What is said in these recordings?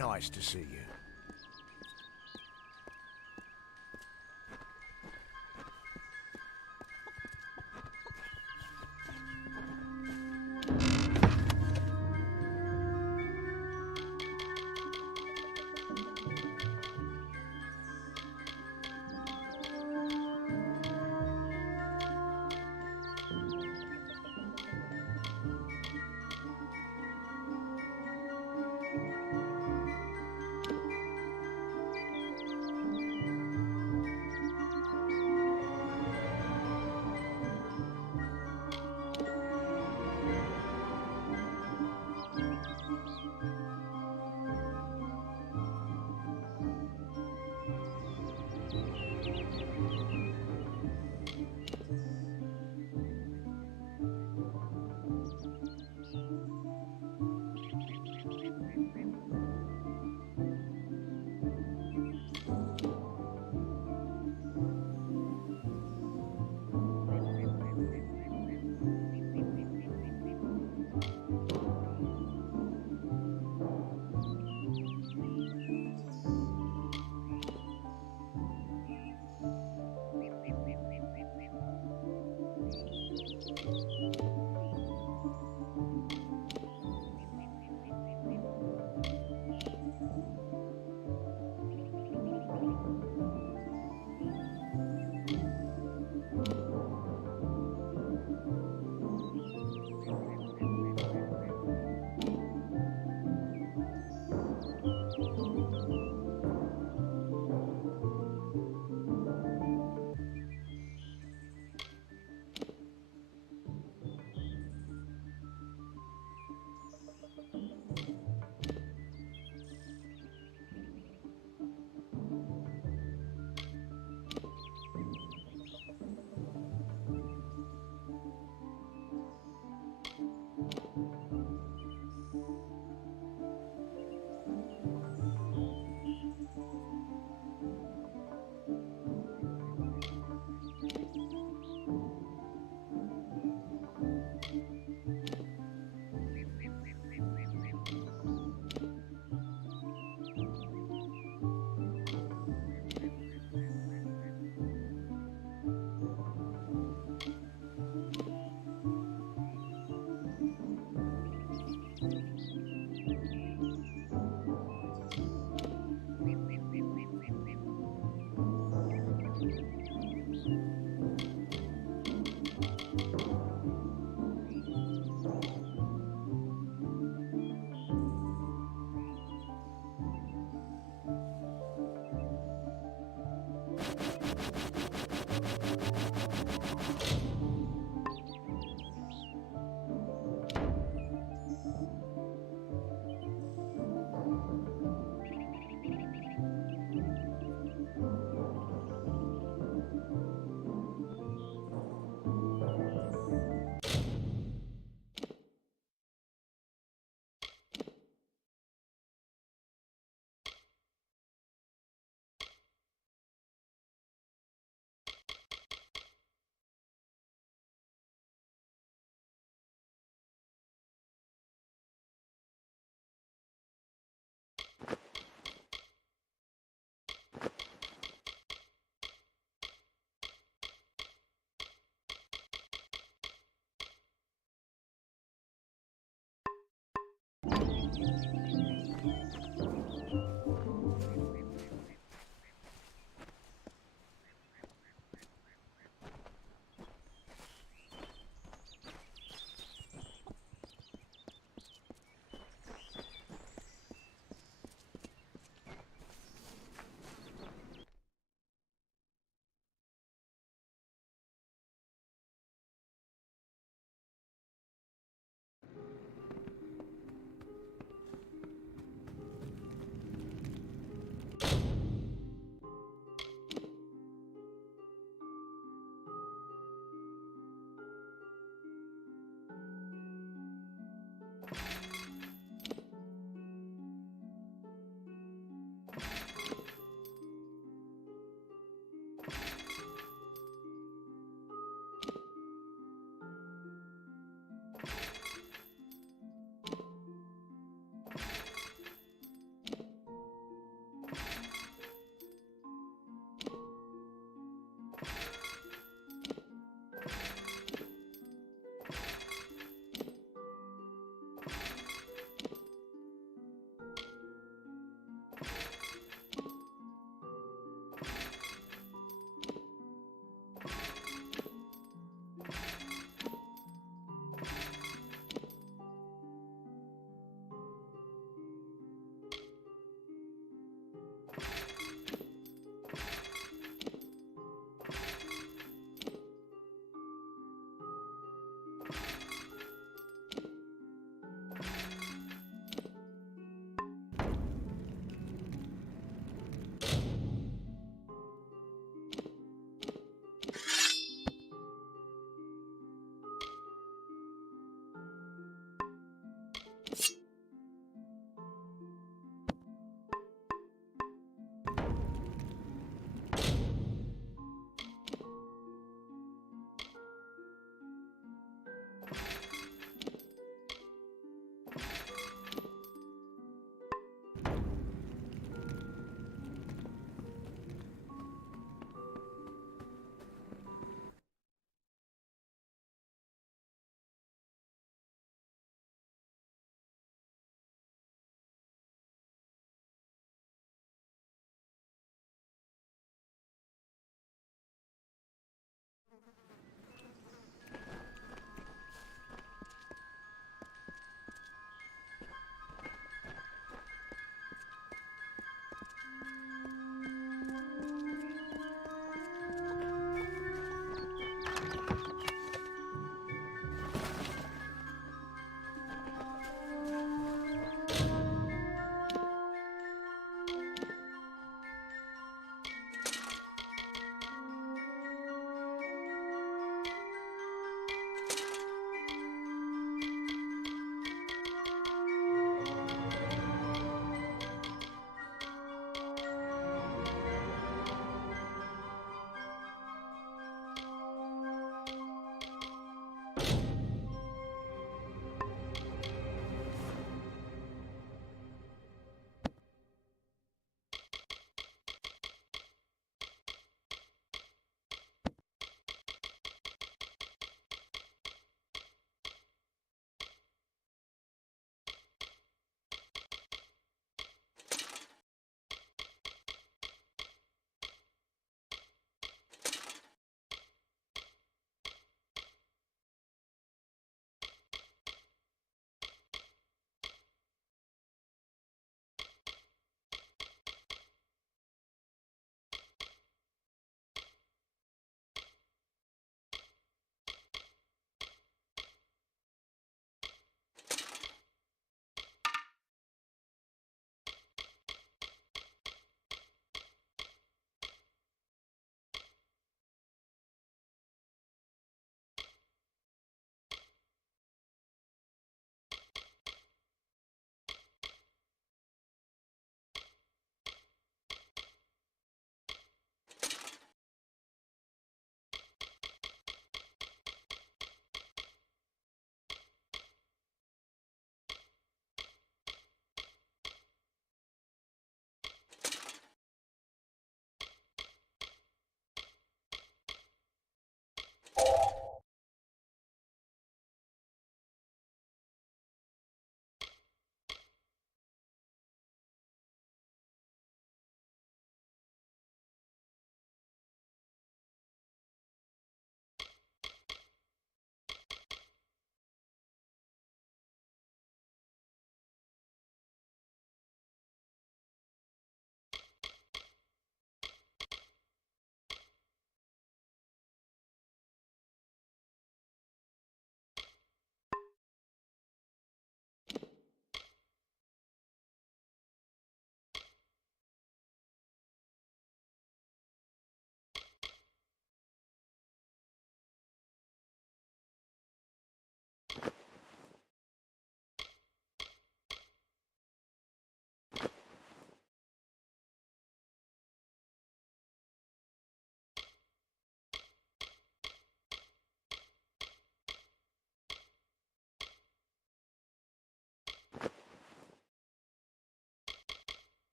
Nice to see you.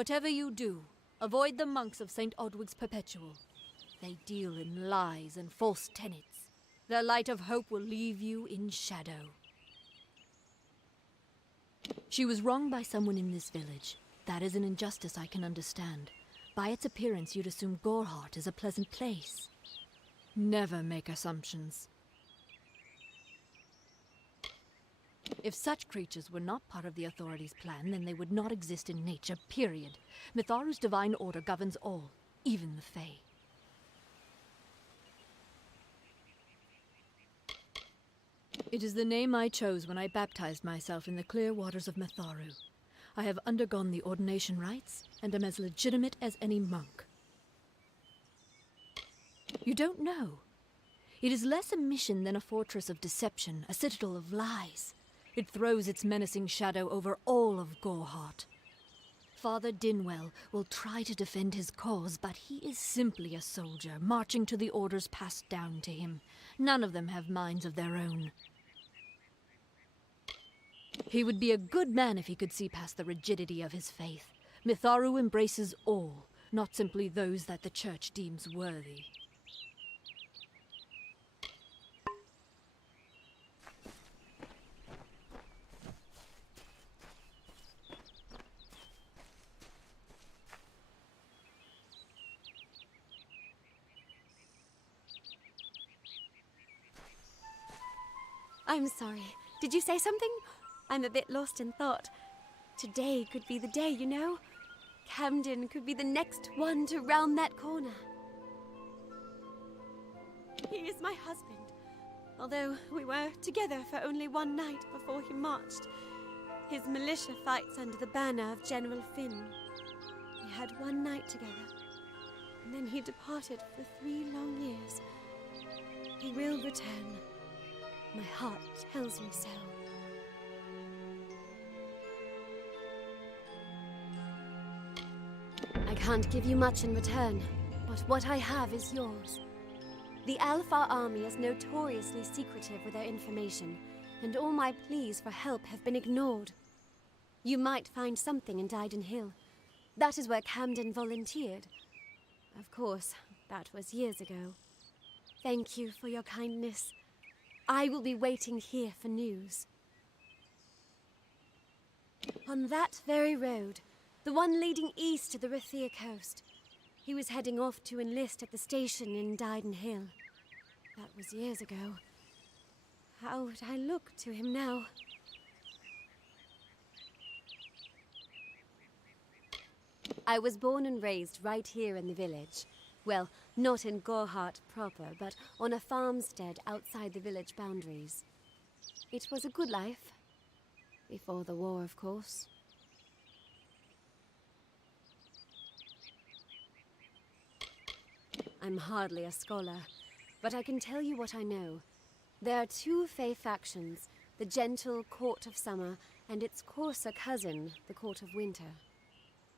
Whatever you do, avoid the monks of St. Odwig's Perpetual. They deal in lies and false tenets. Their light of hope will leave you in shadow. She was wronged by someone in this village. That is an injustice I can understand. By its appearance, you'd assume Gorhart is a pleasant place. Never make assumptions. If such creatures were not part of the authorities' plan, then they would not exist in nature, period. Mitharu's divine order governs all, even the Fae. It is the name I chose when I baptized myself in the clear waters of Mitharu. I have undergone the ordination rites, and am as legitimate as any monk. You don't know. It is less a mission than a fortress of deception, a citadel of lies. It throws its menacing shadow over all of Gorhart. Father Dinwell will try to defend his cause, but he is simply a soldier, marching to the orders passed down to him. None of them have minds of their own. He would be a good man if he could see past the rigidity of his faith. Mitharu embraces all, not simply those that the Church deems worthy. I'm sorry. Did you say something? I'm a bit lost in thought. Today could be the day, you know? Camden could be the next one to round that corner. He is my husband. Although we were together for only one night before he marched. His militia fights under the banner of General Finn. We had one night together, and then he departed for 3 long years. He will return. My heart tells me so. I can't give you much in return, but what I have is yours. The Alpha army is notoriously secretive with their information, and all my pleas for help have been ignored. You might find something in Dyden Hill. That is where Camden volunteered. Of course, that was years ago. Thank you for your kindness. I will be waiting here for news. On that very road, the one leading east to the Rathia coast, he was heading off to enlist at the station in Dyden Hill. That was years ago. How would I look to him now? I was born and raised right here in the village. Well, not in Gorhart proper, but on a farmstead outside the village boundaries. It was a good life. Before the war, of course. I'm hardly a scholar, but I can tell you what I know. There are 2 Fae factions, the gentle Court of Summer and its coarser cousin, the Court of Winter.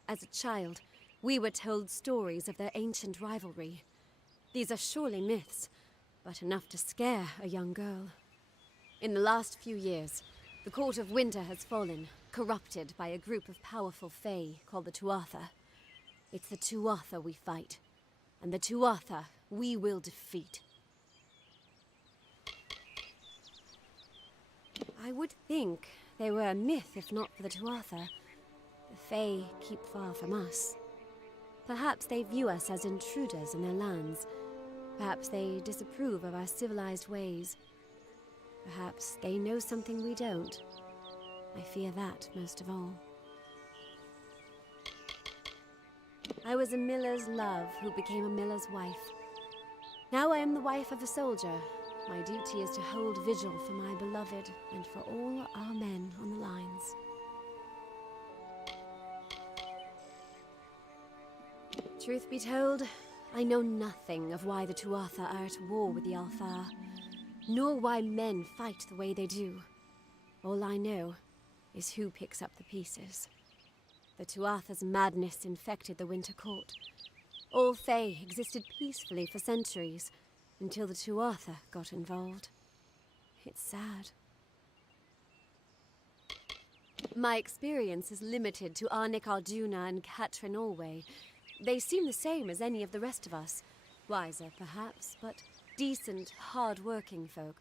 As a child, we were told stories of their ancient rivalry. These are surely myths, but enough to scare a young girl. In the last few years, the Court of Winter has fallen, corrupted by a group of powerful Fae called the Tuatha. It's the Tuatha we fight, and the Tuatha we will defeat. I would think they were a myth if not for the Tuatha. The Fae keep far from us. Perhaps they view us as intruders in their lands. Perhaps they disapprove of our civilized ways. Perhaps they know something we don't. I fear that most of all. I was a miller's love who became a miller's wife. Now I am the wife of a soldier. My duty is to hold vigil for my beloved and for all our men on the lines. Truth be told, I know nothing of why the Tuatha are at war with the Alfar, nor why men fight the way they do. All I know is who picks up the pieces. The Tuatha's madness infected the Winter Court. All Fae existed peacefully for centuries, until the Tuatha got involved. It's sad. My experience is limited to Arnik Arjuna and Katrin Allway. They seem the same as any of the rest of us. Wiser, perhaps, but decent, hard-working folk.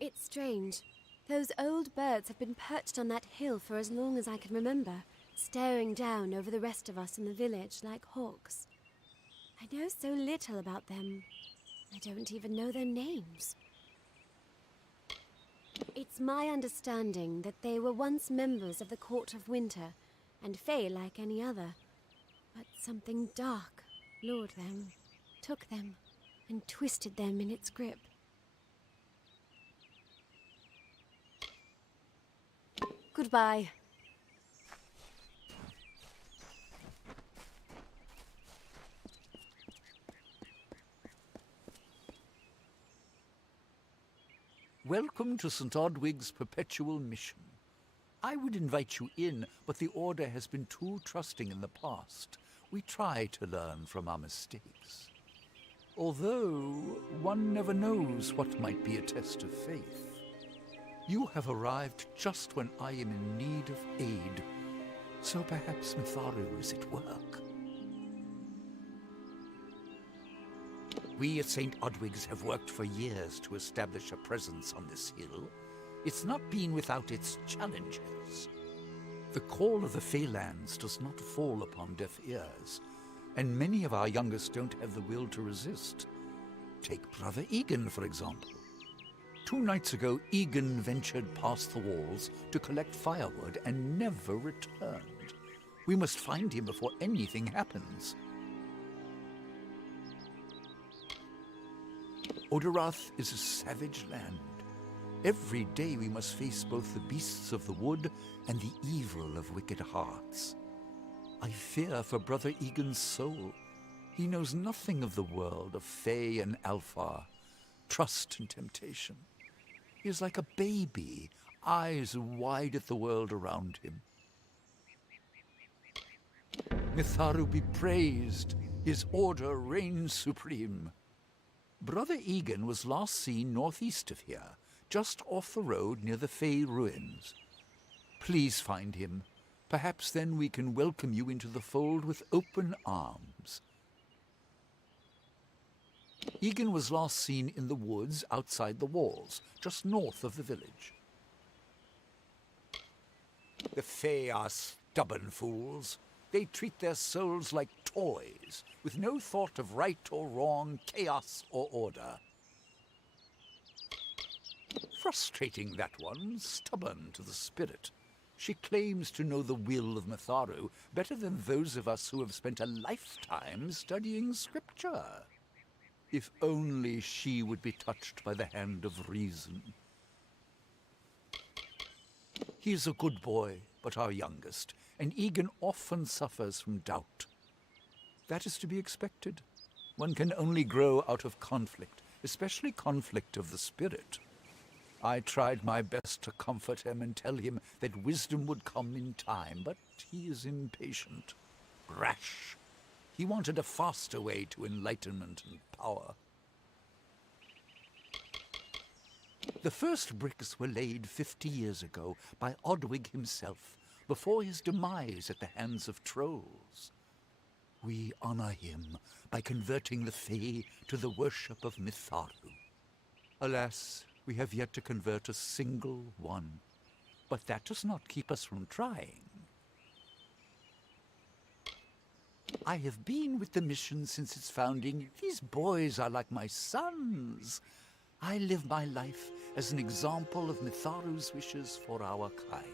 It's strange. Those old birds have been perched on that hill for as long as I can remember, staring down over the rest of us in the village like hawks. I know so little about them. I don't even know their names. It's my understanding that they were once members of the Court of Winter, and Fae like any other. But something dark lured them, took them, and twisted them in its grip. Goodbye. Welcome to St. Odwig's perpetual mission. I would invite you in, but the Order has been too trusting in the past. We try to learn from our mistakes. Although, one never knows what might be a test of faith. You have arrived just when I am in need of aid, so perhaps Mitharu is at work. We at St. Odwig's have worked for years to establish a presence on this hill. It's not been without its challenges. The call of the Feylands does not fall upon deaf ears, and many of our youngest don't have the will to resist. Take Brother Egan, for example. 2 nights ago, Egan ventured past the walls to collect firewood and never returned. We must find him before anything happens. Oderath is a savage land. Every day we must face both the beasts of the wood and the evil of wicked hearts. I fear for Brother Egan's soul. He knows nothing of the world of Fae and Alpha, trust and temptation. He is like a baby, eyes wide at the world around him. Mitharu be praised, his order reigns supreme. Brother Egan was last seen northeast of here, just off the road near the Fey ruins. Please find him. Perhaps then we can welcome you into the fold with open arms. Egan was last seen in the woods outside the walls, just north of the village. The Fae are stubborn fools. They treat their souls like toys, with no thought of right or wrong, chaos or order. Frustrating, that one, stubborn to the spirit. She claims to know the will of Mitharu better than those of us who have spent a lifetime studying scripture. If only she would be touched by the hand of reason. He is a good boy, but our youngest, and Egan often suffers from doubt. That is to be expected. One can only grow out of conflict, especially conflict of the spirit. I tried my best to comfort him and tell him that wisdom would come in time, but he is impatient, rash. He wanted a faster way to enlightenment and power. The first bricks were laid 50 years ago by Odwig himself, before his demise at the hands of trolls. We honor him by converting the Fae to the worship of Mitharu. Alas, we have yet to convert a single one, but that does not keep us from trying. I have been with the mission since its founding. These boys are like my sons. I live my life as an example of Mitharu's wishes for our kind.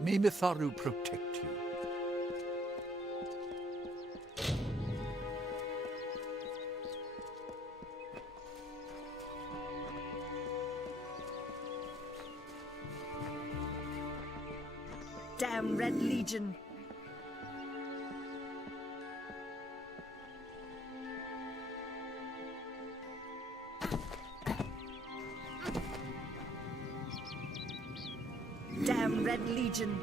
May Mitharu protect you. Damn Red Legion! Damn Red Legion!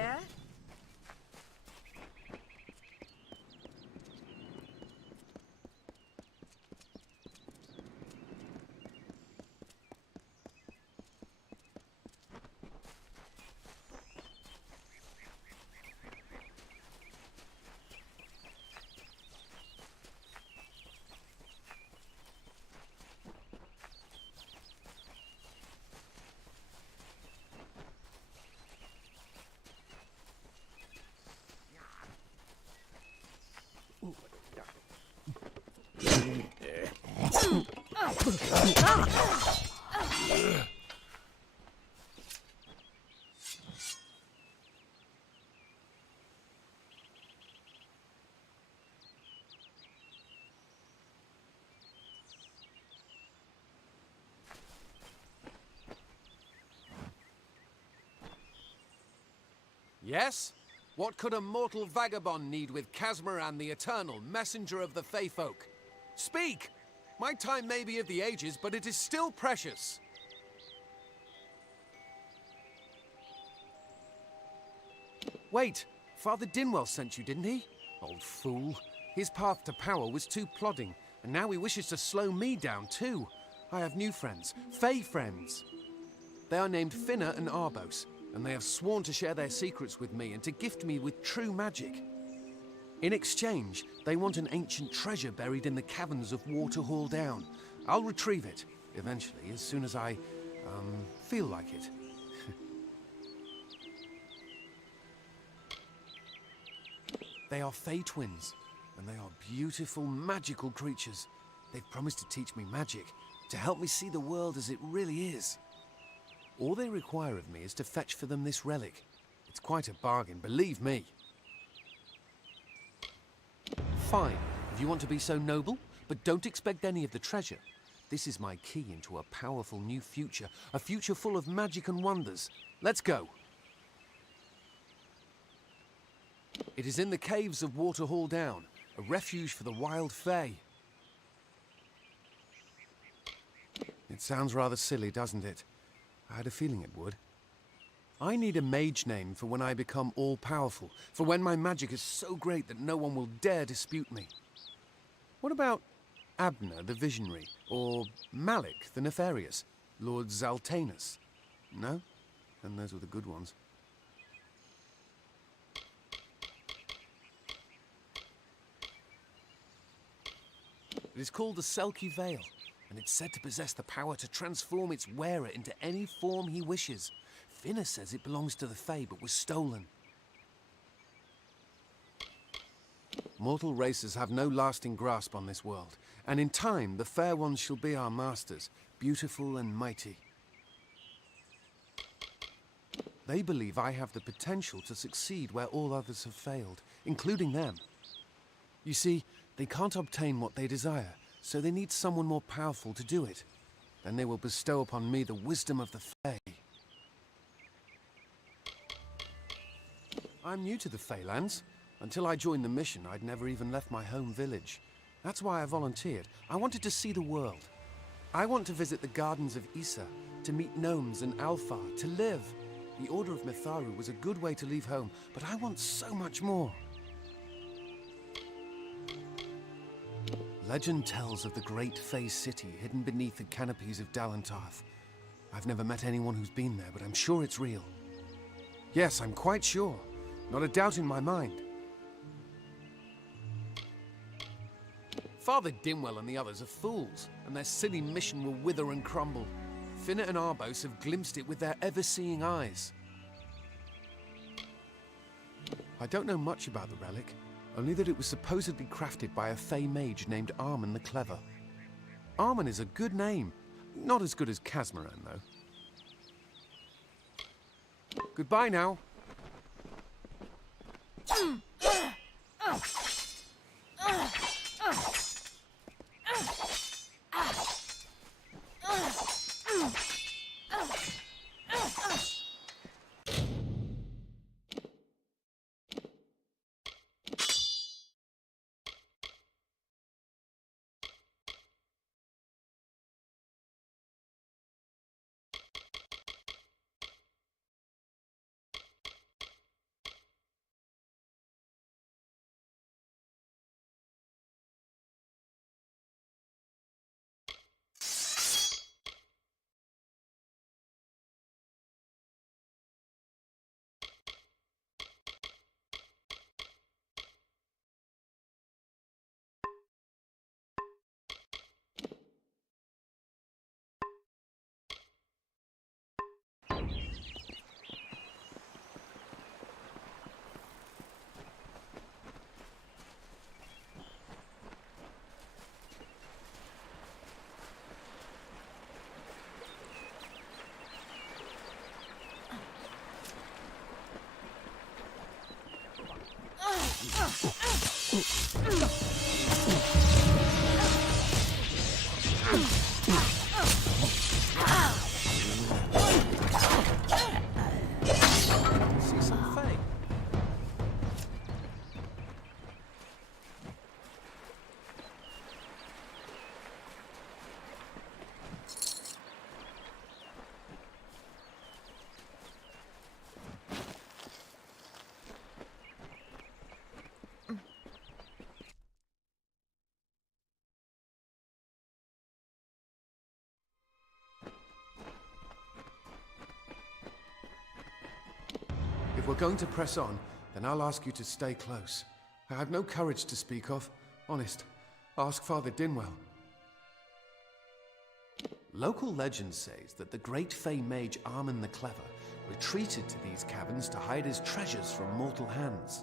there? Yes? What could a mortal vagabond need with Casmaran, the Eternal, messenger of the Fey folk? Speak! My time may be of the ages, but it is still precious. Wait, Father Dinwell sent you, didn't he? Old fool. His path to power was too plodding, and now he wishes to slow me down too. I have new friends, Fey friends. They are named Finna and Arbos, and they have sworn to share their secrets with me and to gift me with true magic. In exchange, they want an ancient treasure buried in the caverns of Waterhall Down. I'll retrieve it, eventually, as soon as I, feel like it. They are Fey twins, and they are beautiful, magical creatures. They've promised to teach me magic, to help me see the world as it really is. All they require of me is to fetch for them this relic. It's quite a bargain, believe me. Fine, if you want to be so noble, but don't expect any of the treasure. This is my key into a powerful new future, a future full of magic and wonders. Let's go. It is in the caves of Waterhall Down, a refuge for the wild Fey. It sounds rather silly, doesn't it? I had a feeling it would. I need a mage name for when I become all-powerful, for when my magic is so great that no one will dare dispute me. What about Abner the Visionary, or Malik the Nefarious, Lord Zaltanus? No? And those were the good ones. It is called the Selkie Veil, and it's said to possess the power to transform its wearer into any form he wishes. Finna says it belongs to the Fae, but was stolen. Mortal races have no lasting grasp on this world, and in time the fair ones shall be our masters, beautiful and mighty. They believe I have the potential to succeed where all others have failed, including them. You see, they can't obtain what they desire, so they need someone more powerful to do it. Then they will bestow upon me the wisdom of the Fae. I'm new to the Feylands. Until I joined the mission, I'd never even left my home village. That's why I volunteered. I wanted to see the world. I want to visit the gardens of Issa, to meet gnomes and Alfar, to live. The Order of Mitharu was a good way to leave home, but I want so much more. Legend tells of the great Fey city hidden beneath the canopies of Dalantarth. I've never met anyone who's been there, but I'm sure it's real. Yes, I'm quite sure. Not a doubt in my mind. Father Dinwell and the others are fools, and their silly mission will wither and crumble. Finna and Arbos have glimpsed it with their ever-seeing eyes. I don't know much about the relic, only that it was supposedly crafted by a Fey mage named Armen the Clever. Armen is a good name. Not as good as Casmaran, though. Goodbye now. we're going to press on, then I'll ask you to stay close. I have no courage to speak of. Honest. Ask Father Dinwell. Local legend says that the great Fey mage Armin the Clever retreated to these caverns to hide his treasures from mortal hands.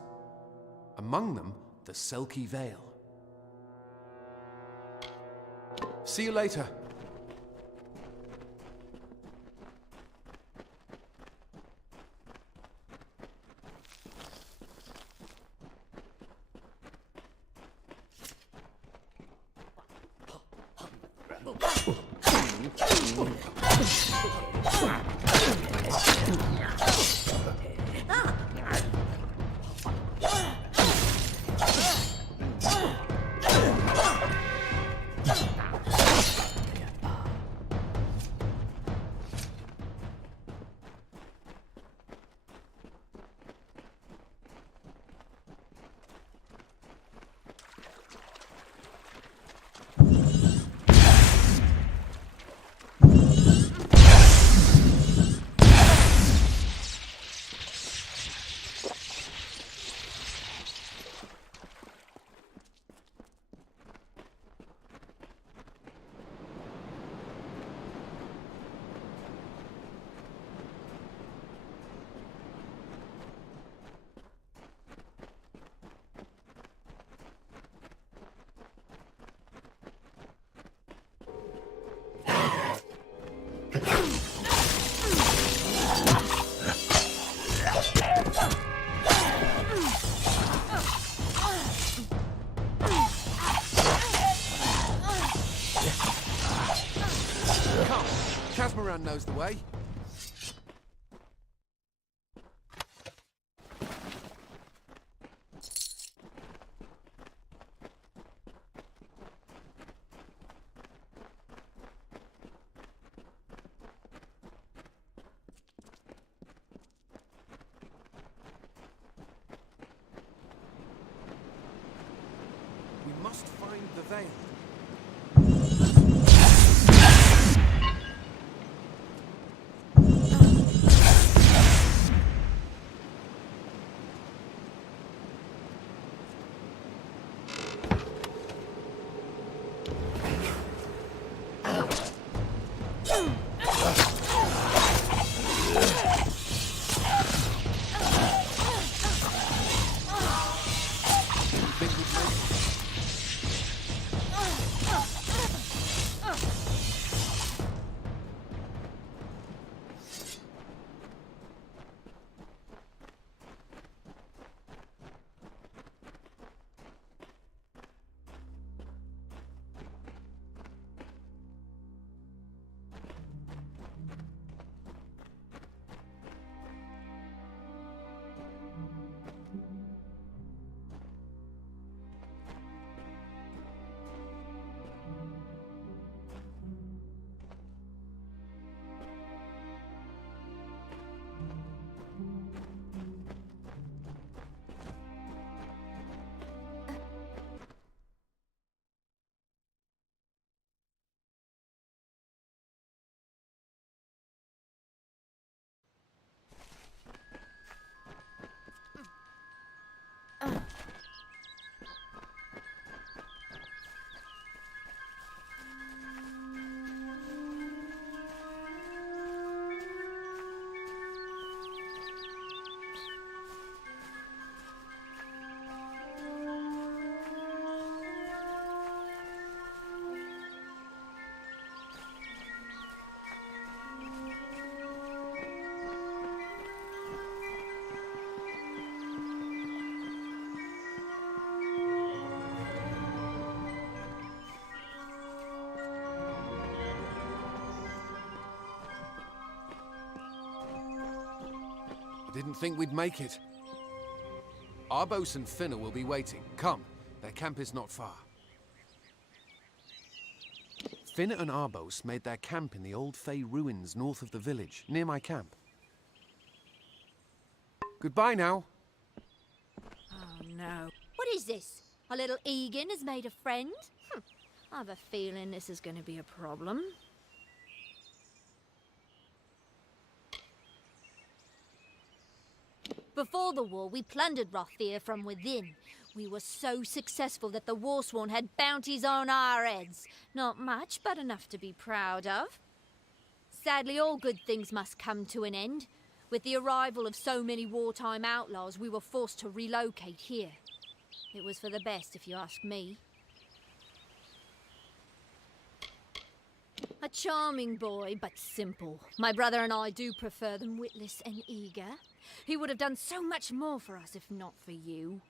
Among them, the Selkie Veil. See you later. Casmaran knows the way. We must find the veil. Didn't think we'd make it. Arbos and Finna will be waiting. Come, their camp is not far. Finna and Arbos made their camp in the old Fey ruins north of the village, near my camp. Goodbye now. Oh no. What is this? Our little Egan has made a friend? I have a feeling this is going to be a problem. Before the war, we plundered Rothir from within. We were so successful that the Warsworn had bounties on our heads. Not much, but enough to be proud of. Sadly, all good things must come to an end. With the arrival of so many wartime outlaws, we were forced to relocate here. It was for the best, if you ask me. A charming boy, but simple. My brother and I do prefer them witless and eager. He would have done so much more for us if not for you.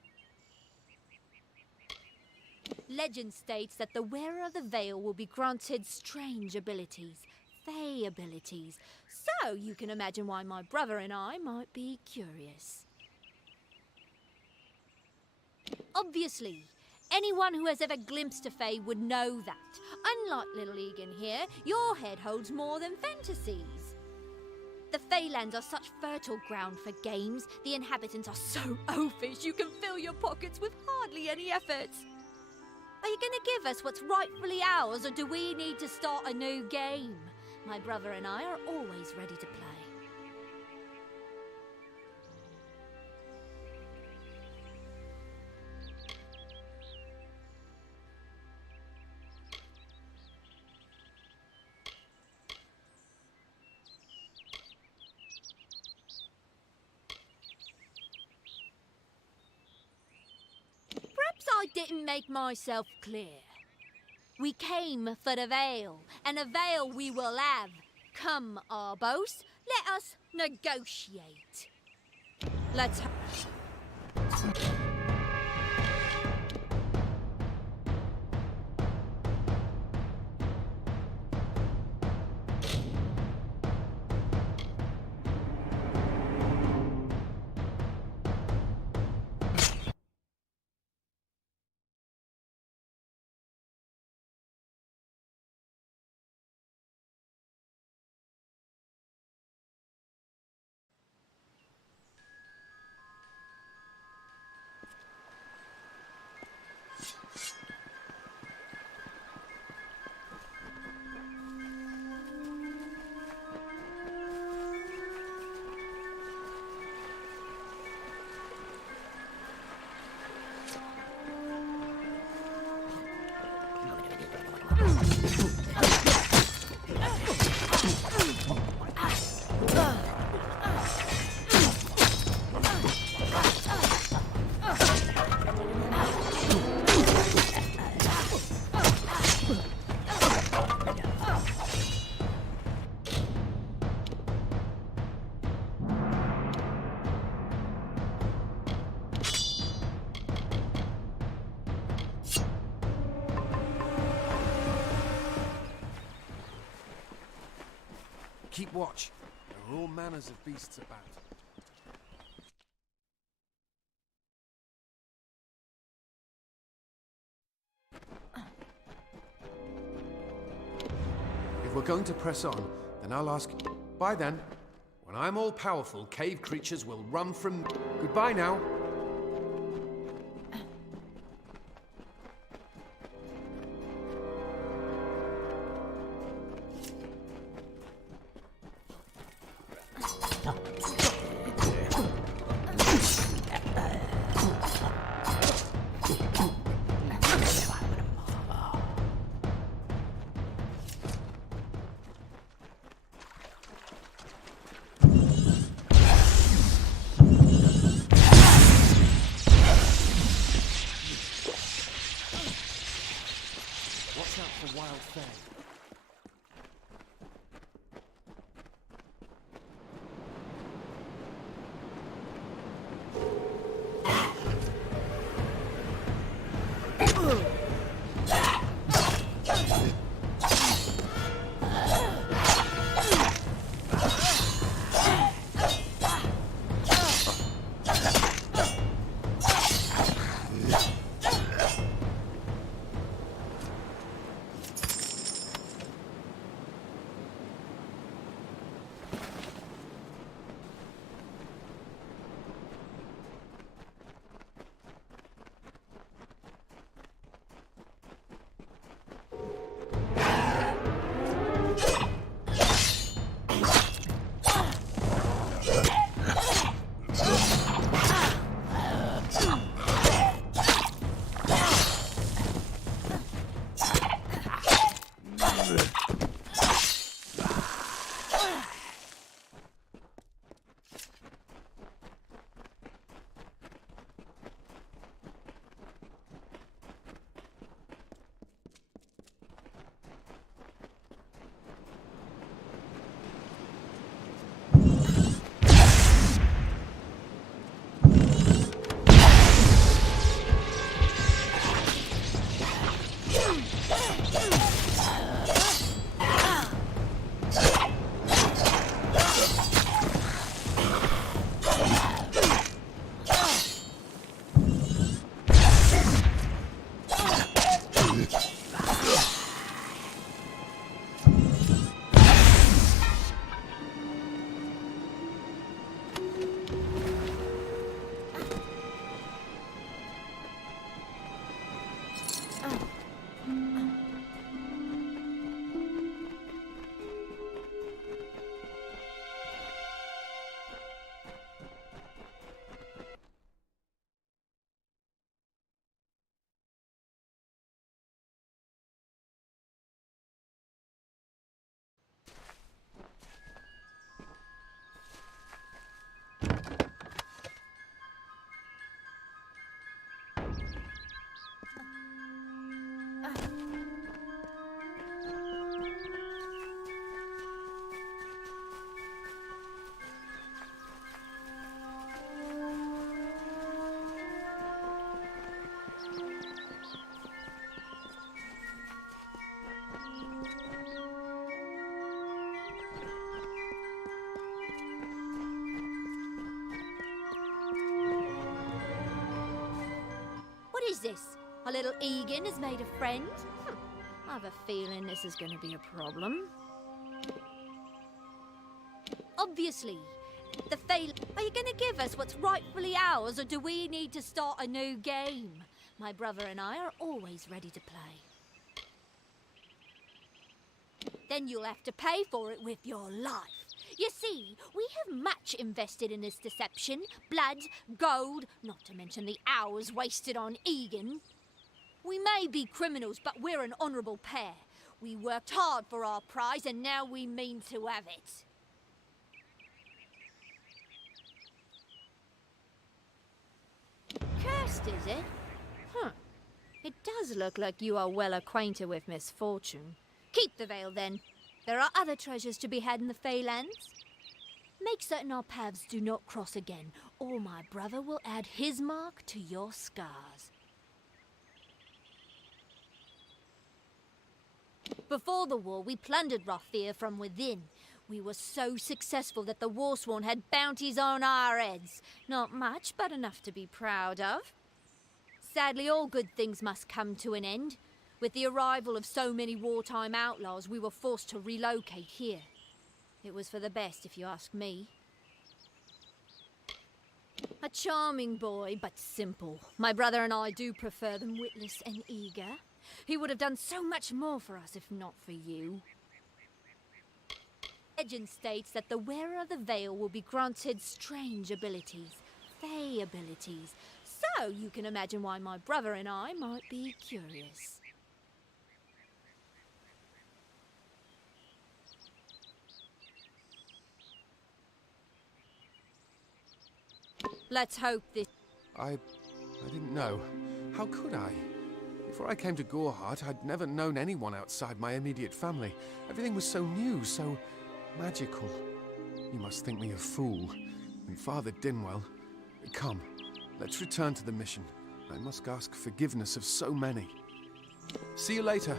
Legend states that the wearer of the veil will be granted strange abilities, fey abilities. So you can imagine why my brother and I might be curious. Obviously, anyone who has ever glimpsed a fae would know that. Unlike little Egan here, your head holds more than fantasies. The Feylands are such fertile ground for games. The inhabitants are so oafish you can fill your pockets with hardly any effort. Are you going to give us what's rightfully ours, or do we need to start a new game? My brother and I are always ready to play. Perhaps I didn't make myself clear. We came for the veil, and a veil we will have. Come, Arbos, let us negotiate. Let's Keep watch. There are all manners of beasts about. If we're going to press on, then I'll ask... Bye then. When I'm all powerful, cave creatures will run from... Goodbye now. is this? Our little Egan has made a friend? I have a feeling this is going to be a problem. Obviously, the fail. Are you going to give us what's rightfully ours, or do we need to start a new game? My brother and I are always ready to play. Then you'll have to pay for it with your life. You see, we have much invested in this deception. Blood, gold, not to mention the hours wasted on Egan. We may be criminals, but we're an honourable pair. We worked hard for our prize, and now we mean to have it. Cursed, is it? Huh. It does look like you are well acquainted with misfortune. Keep the veil, then. There are other treasures to be had in the Feylands. Make certain our paths do not cross again, or my brother will add his mark to your scars. Before the war, we plundered Rothier from within. We were so successful that the Warsworn had bounties on our heads. Not much, but enough to be proud of. Sadly, all good things must come to an end. With the arrival of so many wartime outlaws, we were forced to relocate here. It was for the best, if you ask me. A charming boy, but simple. My brother and I do prefer them witless and eager. He would have done so much more for us if not for you. Legend states that the wearer of the veil will be granted strange abilities, fey abilities. So you can imagine why my brother and I might be curious. Let's hope this... I didn't know. How could I? Before I came to Gorehart, I'd never known anyone outside my immediate family. Everything was so new, so magical. You must think me a fool. And Father Dinwell... Come, let's return to the mission. I must ask forgiveness of so many. See you later.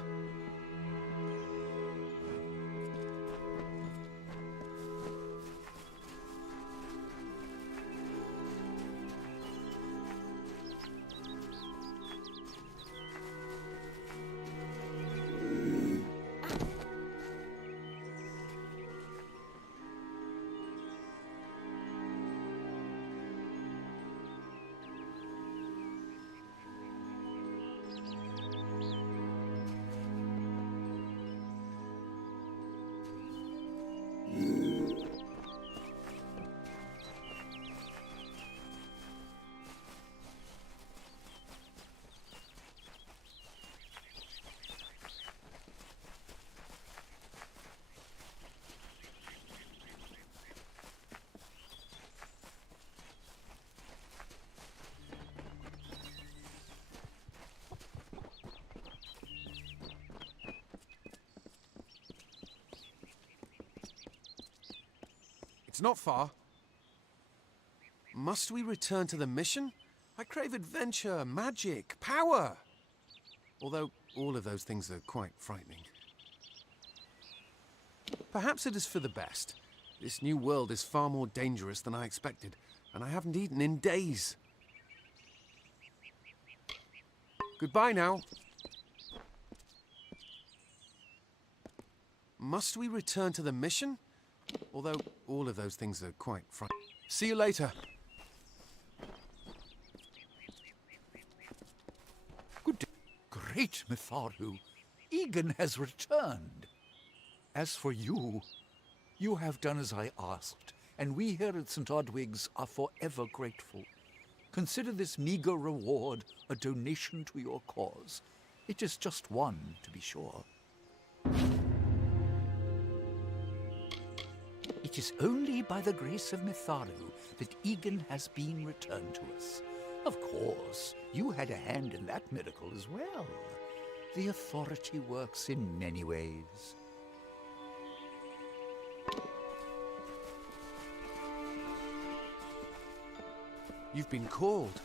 It's not far. Must we return to the mission? I crave adventure, magic, power. Although all of those things are quite frightening. Perhaps it is for the best. This new world is far more dangerous than I expected, and I haven't eaten in days. Goodbye now. Must we return to the mission? Although all of those things are quite frightening. See you later. Good day. Great Mitharu. Egan has returned. As for you, you have done as I asked, and we here at St. Odwig's are forever grateful. Consider this meager reward a donation to your cause. It is just one, to be sure. It is only by the grace of Mitharu that Egan has been returned to us. Of course, you had a hand in that miracle as well. The authority works in many ways. You've been called.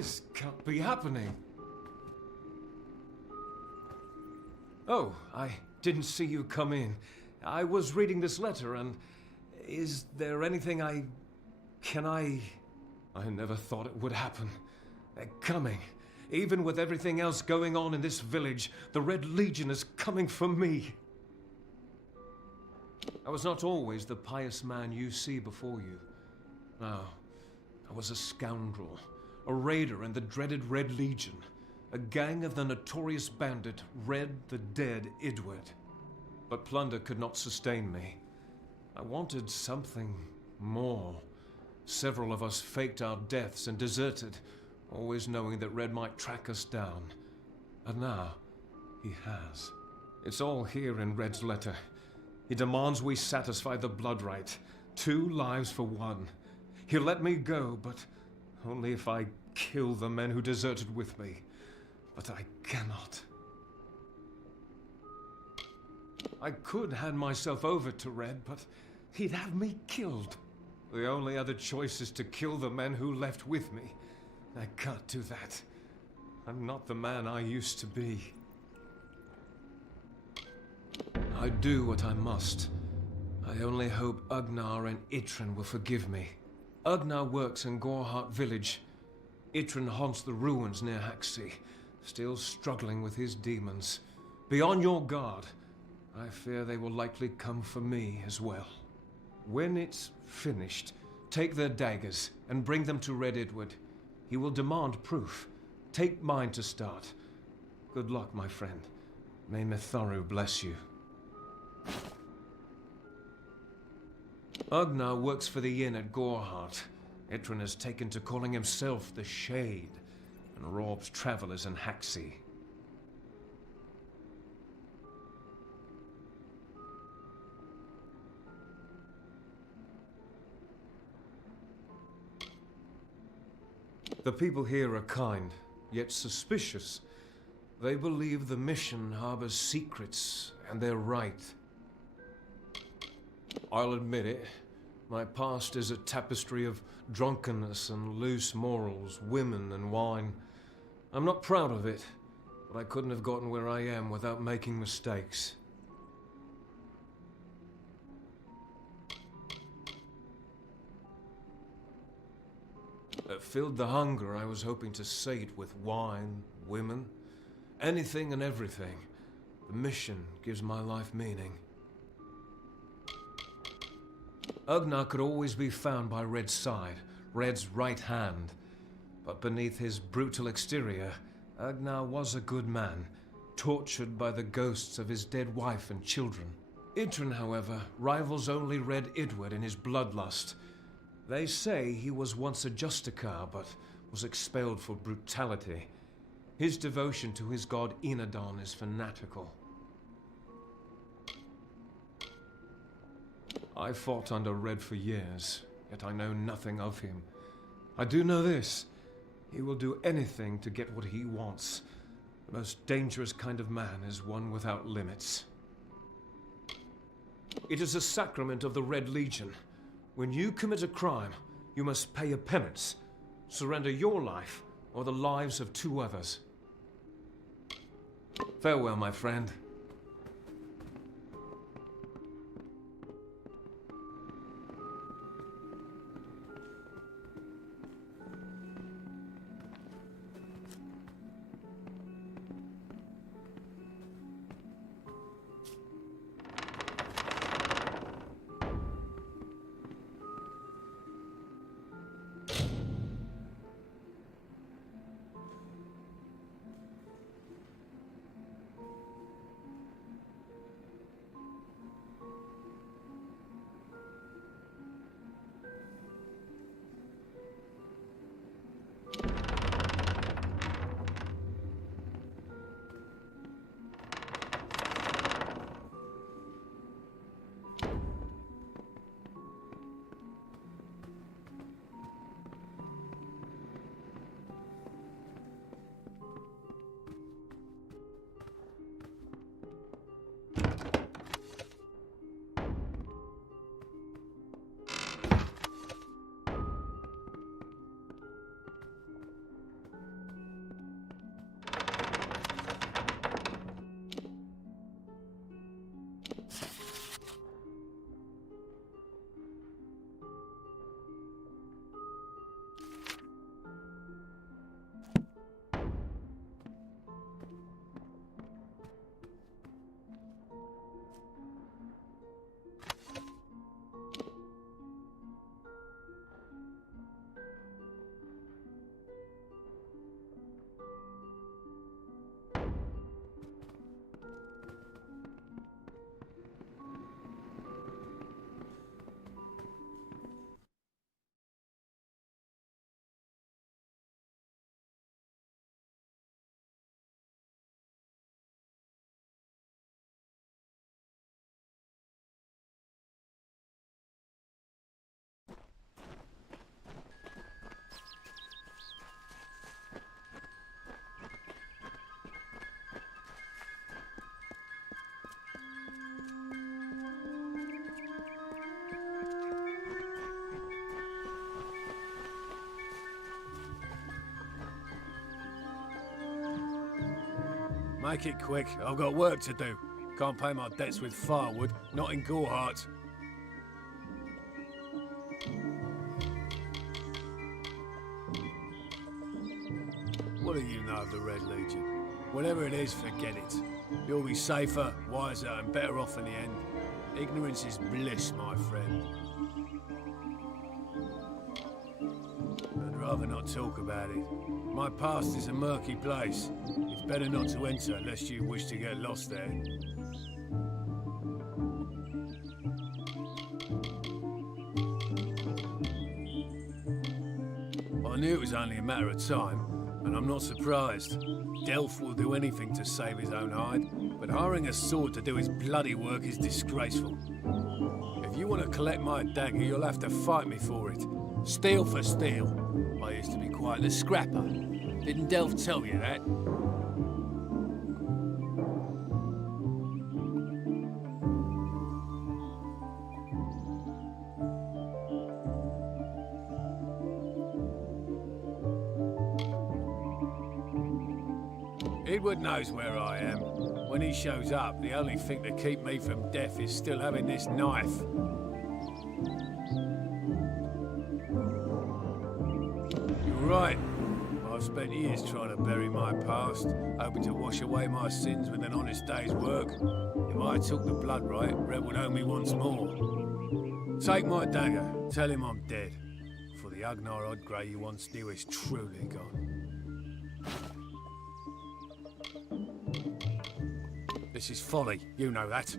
This can't be happening. Oh, I didn't see you come in. I was reading this letter and... Is there anything I never thought it would happen. They're coming. Even with everything else going on in this village, the Red Legion is coming for me. I was not always the pious man you see before you. No, I was a scoundrel, a raider in the dreaded Red Legion, a gang of the notorious bandit Red the Dead Idward. But plunder could not sustain me. I wanted something more. Several of us faked our deaths and deserted, always knowing that Red might track us down. And now, he has. It's all here in Red's letter. He demands we satisfy the blood right. 2 lives for 1. He'll let me go, but only if I kill the men who deserted with me. But I cannot. I could hand myself over to Red, but he'd have me killed. The only other choice is to kill the men who left with me. I can't do that. I'm not the man I used to be. I do what I must. I only hope Ugnar and Itrin will forgive me. Ugnar works in Gorhart village. Itrin haunts the ruins near Haxi, still struggling with his demons. Be on your guard. I fear they will likely come for me as well. When it's finished, take their daggers and bring them to Red Idward. He will demand proof. Take mine to start. Good luck, my friend. May Mitharu bless you. Ugnar works for the inn at Gorhart. Itrin has taken to calling himself the Shade, and robs travelers in Haxi. The people here are kind, yet suspicious. They believe the mission harbors secrets, and they're right. I'll admit it. My past is a tapestry of drunkenness and loose morals, women and wine. I'm not proud of it, but I couldn't have gotten where I am without making mistakes. It filled the hunger I was hoping to sate with wine, women, anything and everything. The mission gives my life meaning. Ugnar could always be found by Red's side, Red's right hand. But beneath his brutal exterior, Ugnar was a good man, tortured by the ghosts of his dead wife and children. Itrin, however, rivals only Red Idward in his bloodlust. They say he was once a Justicar, but was expelled for brutality. His devotion to his god Enadon is fanatical. I fought under Red for years, yet I know nothing of him. I do know this. He will do anything to get what he wants. The most dangerous kind of man is one without limits. It is a sacrament of the Red Legion. When you commit a crime, you must pay a penance. Surrender your life, or the lives of 2 others. Farewell, my friend. Make it quick. I've got work to do. Can't pay my debts with firewood, not in Gorehart. What do you know of the Red Legion? Whatever it is, forget it. You'll be safer, wiser, and better off in the end. Ignorance is bliss, my friend. I'd rather not talk about it. My past is a murky place. It's better not to enter lest you wish to get lost there. I knew it was only a matter of time, and I'm not surprised. Delph will do anything to save his own hide, but hiring a sword to do his bloody work is disgraceful. If you want to collect my dagger, you'll have to fight me for it. Steel for steel. I used to be quite the scrapper. Didn't Delph tell you that? Edward knows where I am. When he shows up, the only thing to keep me from death is still having this knife. You're right. I've spent years trying to bury my past, hoping to wash away my sins with an honest day's work. If I took the blood right, Red would owe me once more. Take my dagger, tell him I'm dead. For the Agnar Odgrey you once knew is truly gone. This is folly, you know that.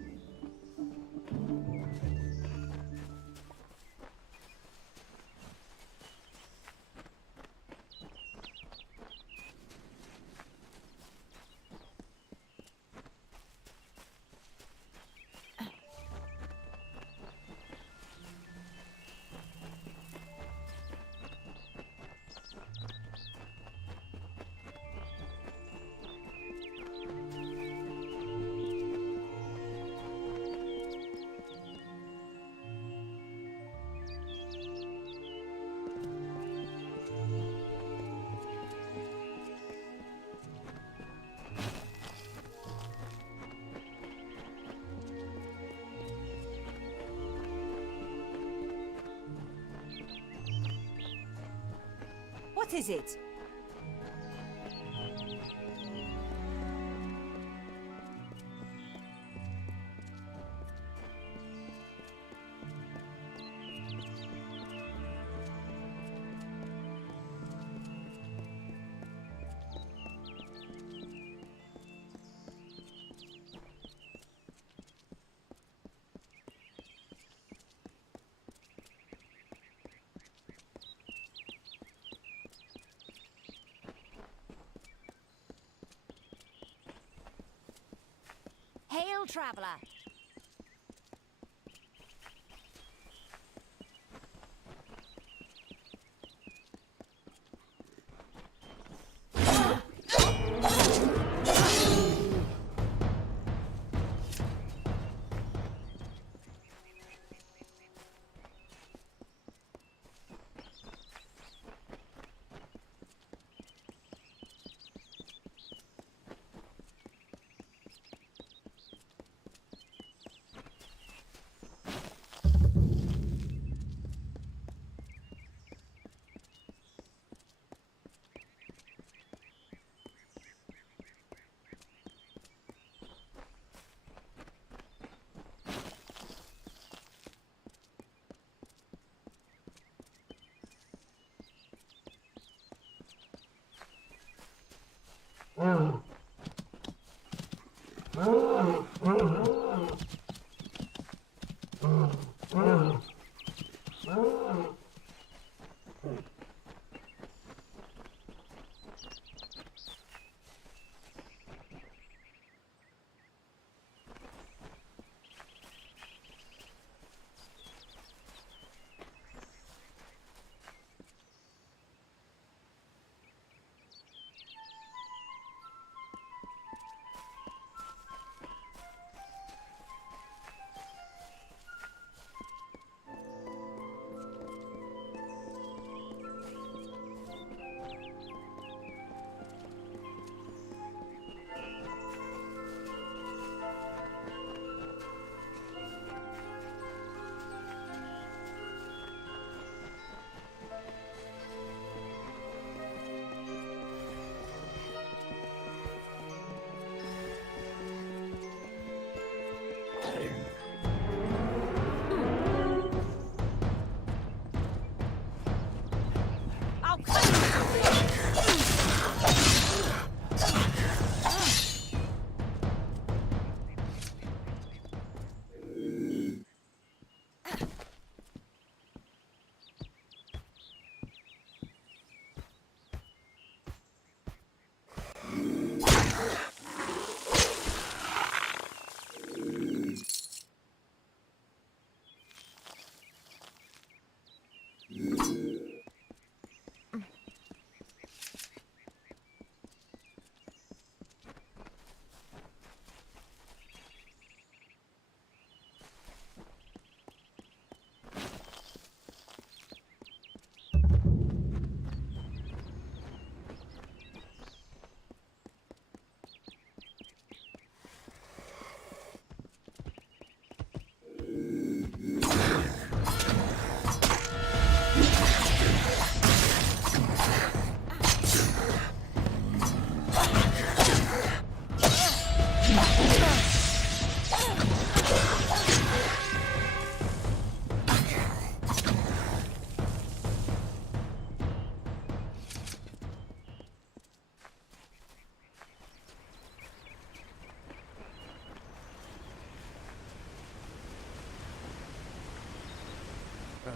What is it? Hail, traveler!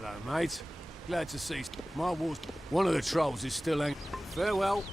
Hello, mate. Glad to see my war's... One of the trolls is still angry. Farewell.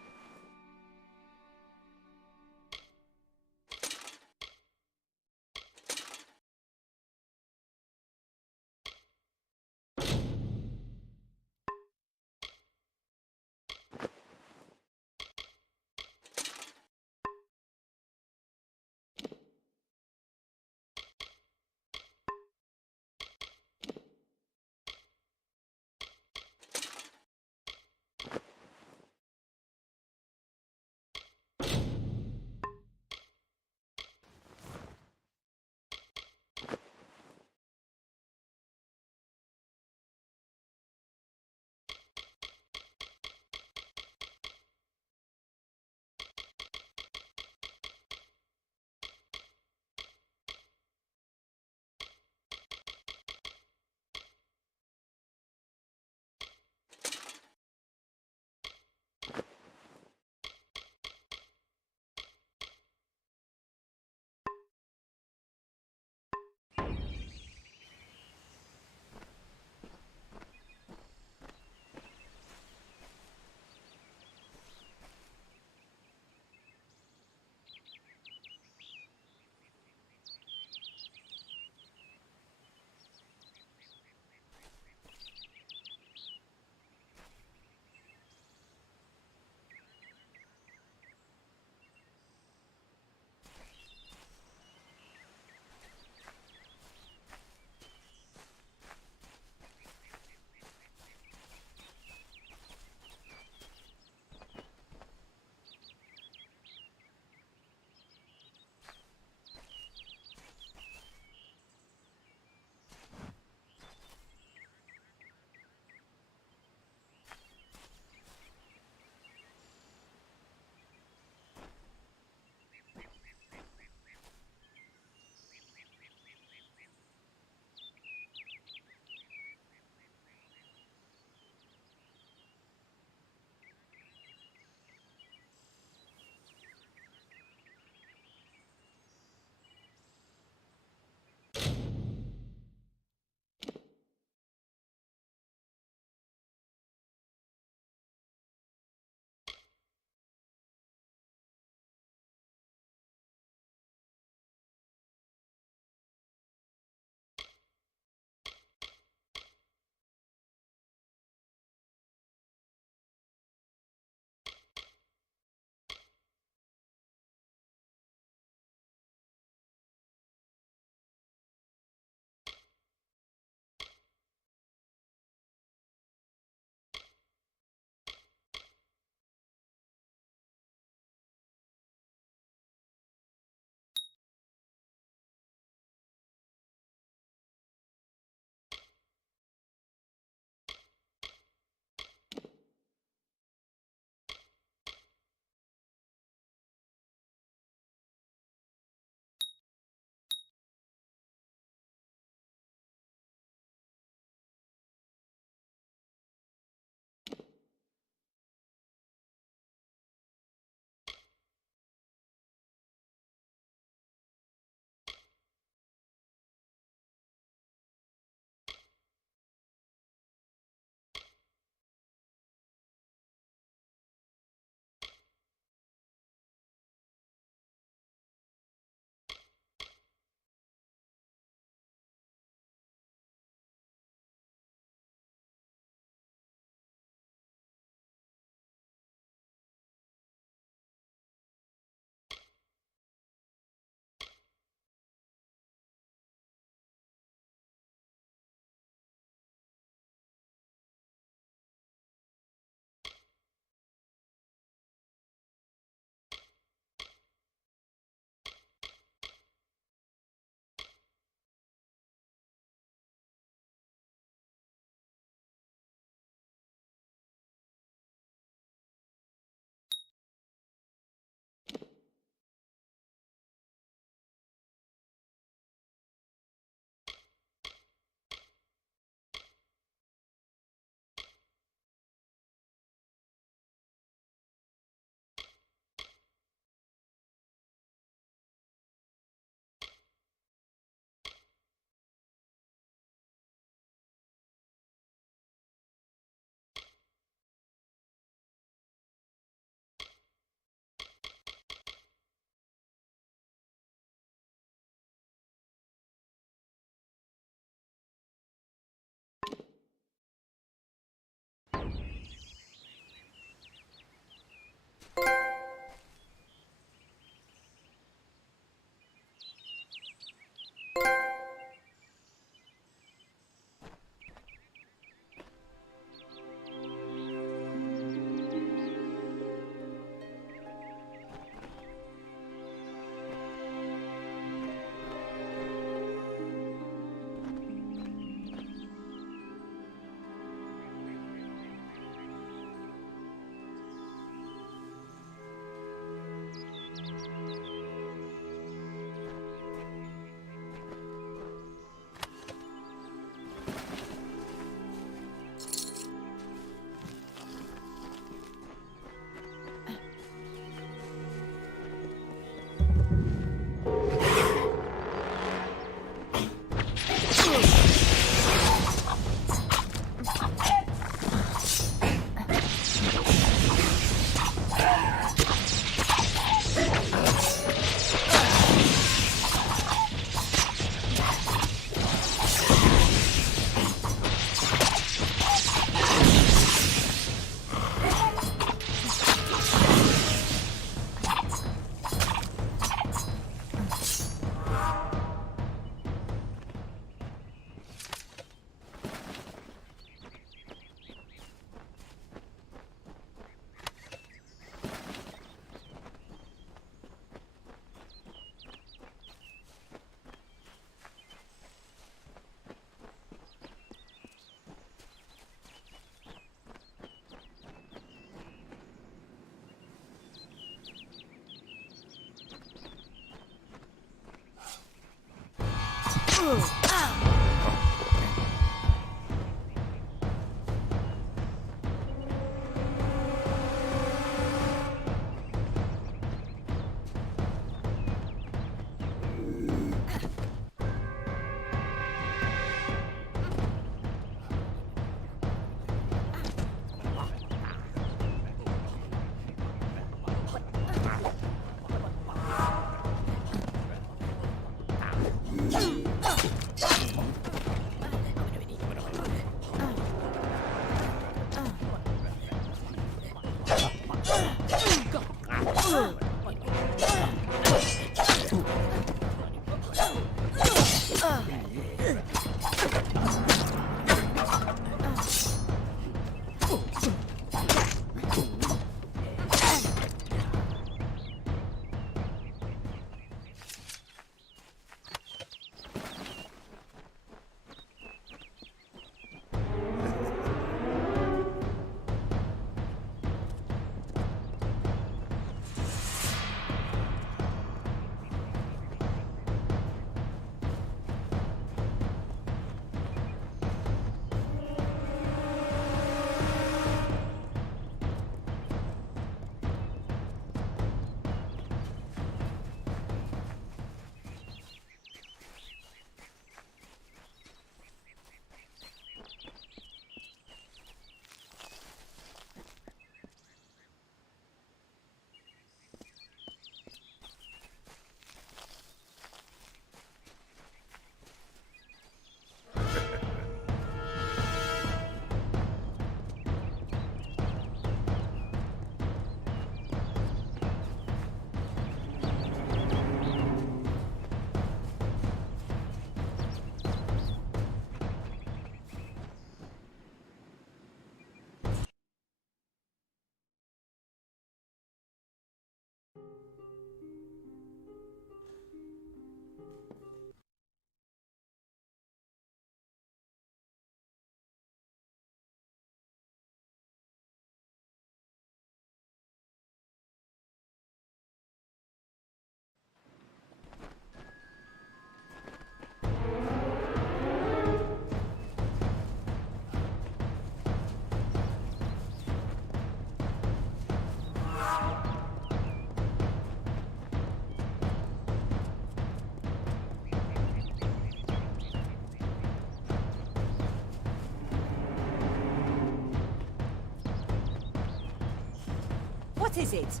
What is it?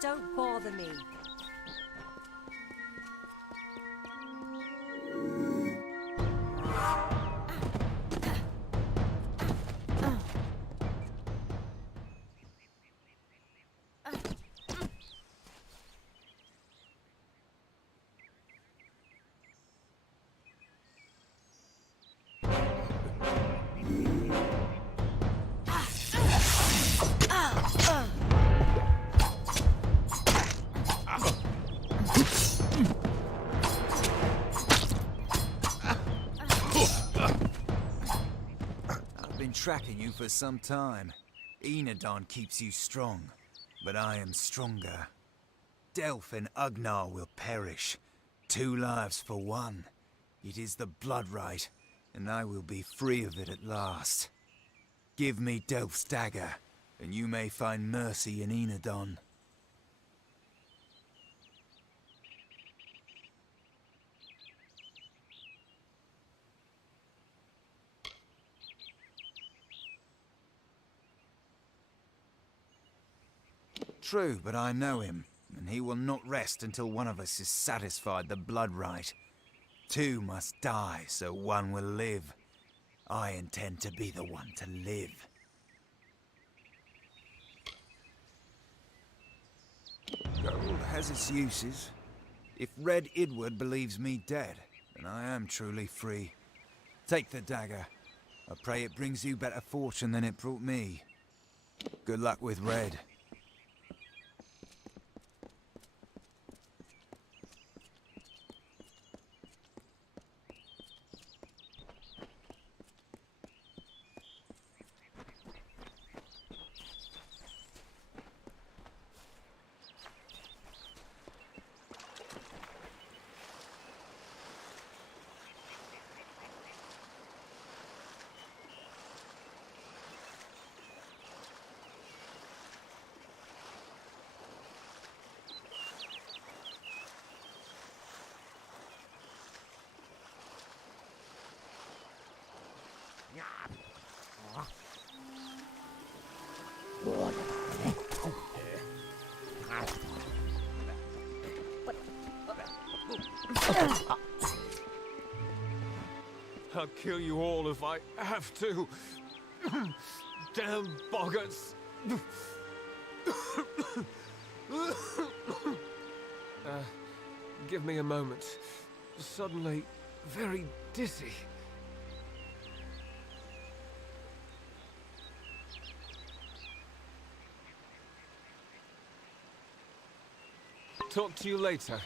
Don't bother me. I've been tracking you for some time. Enodon keeps you strong, but I am stronger. Delph and Ugnar will perish. 2 lives for one. It is the blood right, and I will be free of it at last. Give me Delph's dagger, and you may find mercy in Enodon. True, but I know him, and he will not rest until one of us is satisfied the blood right. 2 must die, so 1 will live. I intend to be the one to live. Gold has its uses. If Red Idward believes me dead, then I am truly free. Take the dagger. I pray it brings you better fortune than it brought me. Good luck with Red. I'll kill you all if I have to. Damn boggarts. Give me a moment. Suddenly, very dizzy. Talk to you later.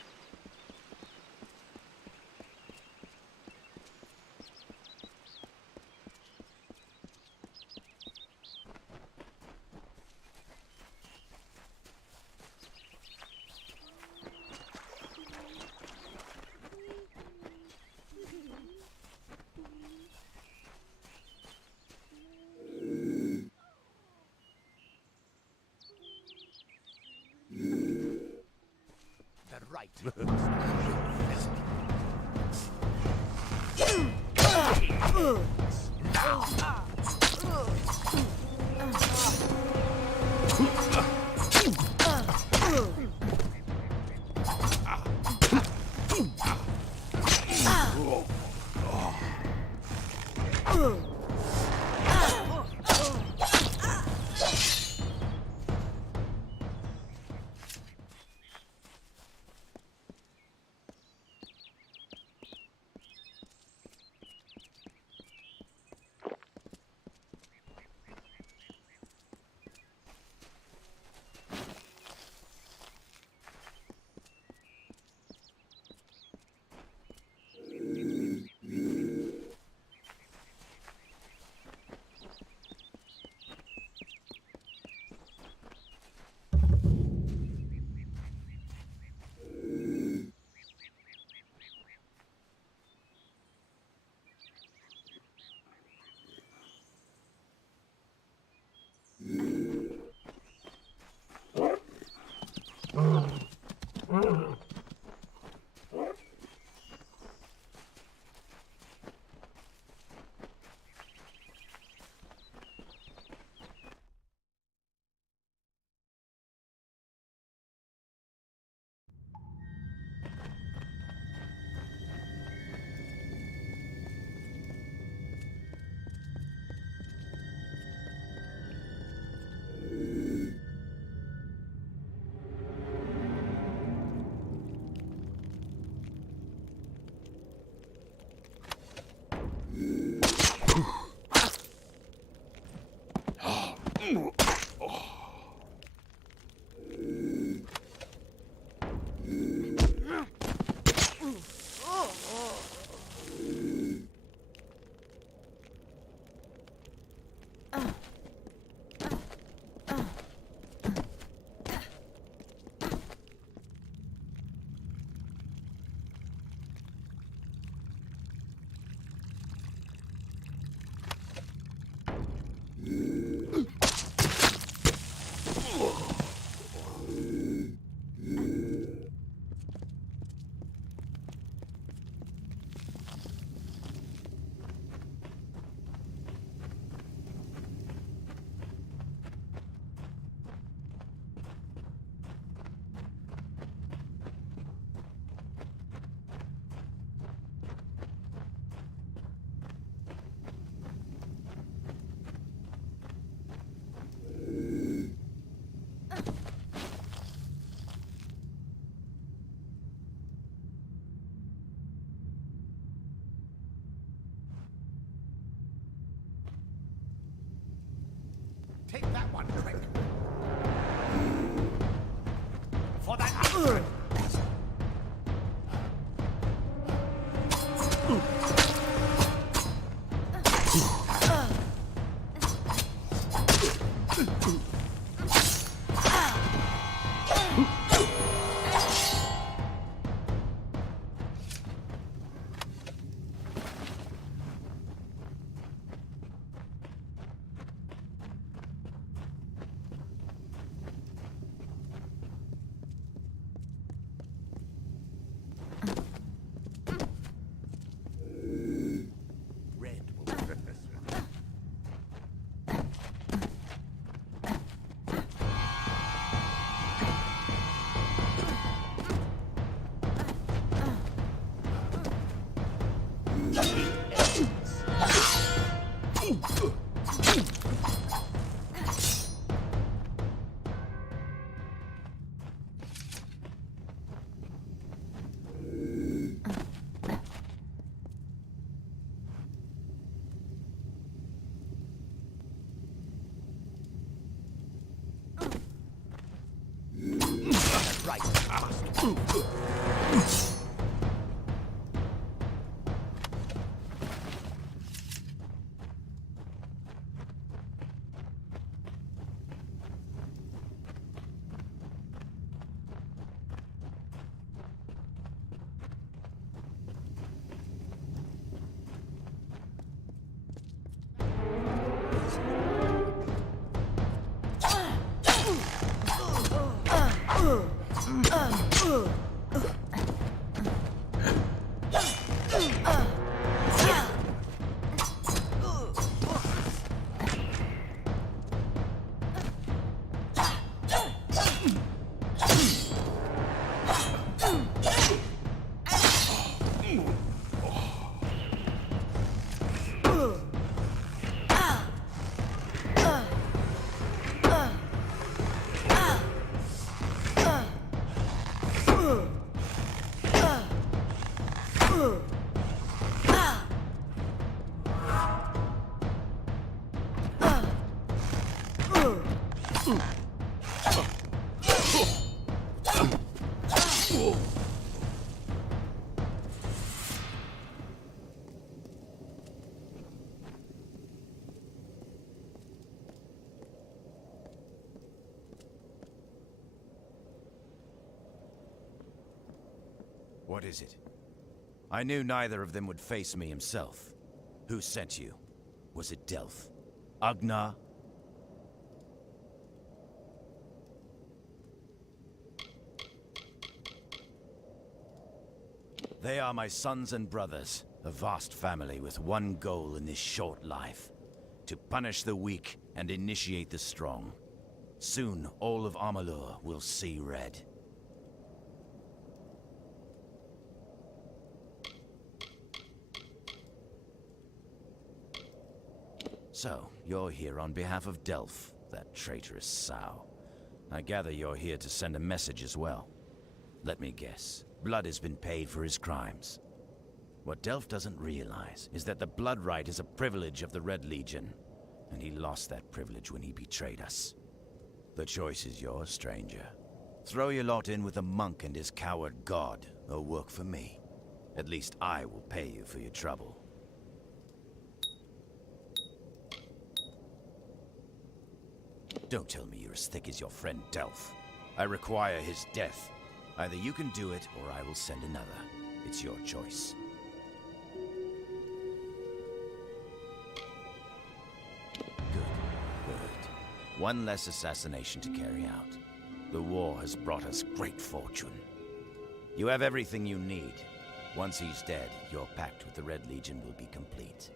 Take that one, quick. For that 100. What is it? I knew neither of them would face me himself. Who sent you? Was it Delph? Agnar? They are my sons and brothers, a vast family with one goal in this short life. To punish the weak and initiate the strong. Soon, all of Amalur will see red. So, you're here on behalf of Delph, that traitorous sow. I gather you're here to send a message as well. Let me guess. Blood has been paid for his crimes. What Delph doesn't realize is that the blood right is a privilege of the Red Legion, and he lost that privilege when he betrayed us. The choice is yours, stranger. Throw your lot in with the monk and his coward god, or work for me. At least I will pay you for your trouble. Don't tell me you're as thick as your friend Delph. I require his death. Either you can do it, or I will send another. It's your choice. Good. One less assassination to carry out. The war has brought us great fortune. You have everything you need. Once he's dead, your pact with the Red Legion will be complete.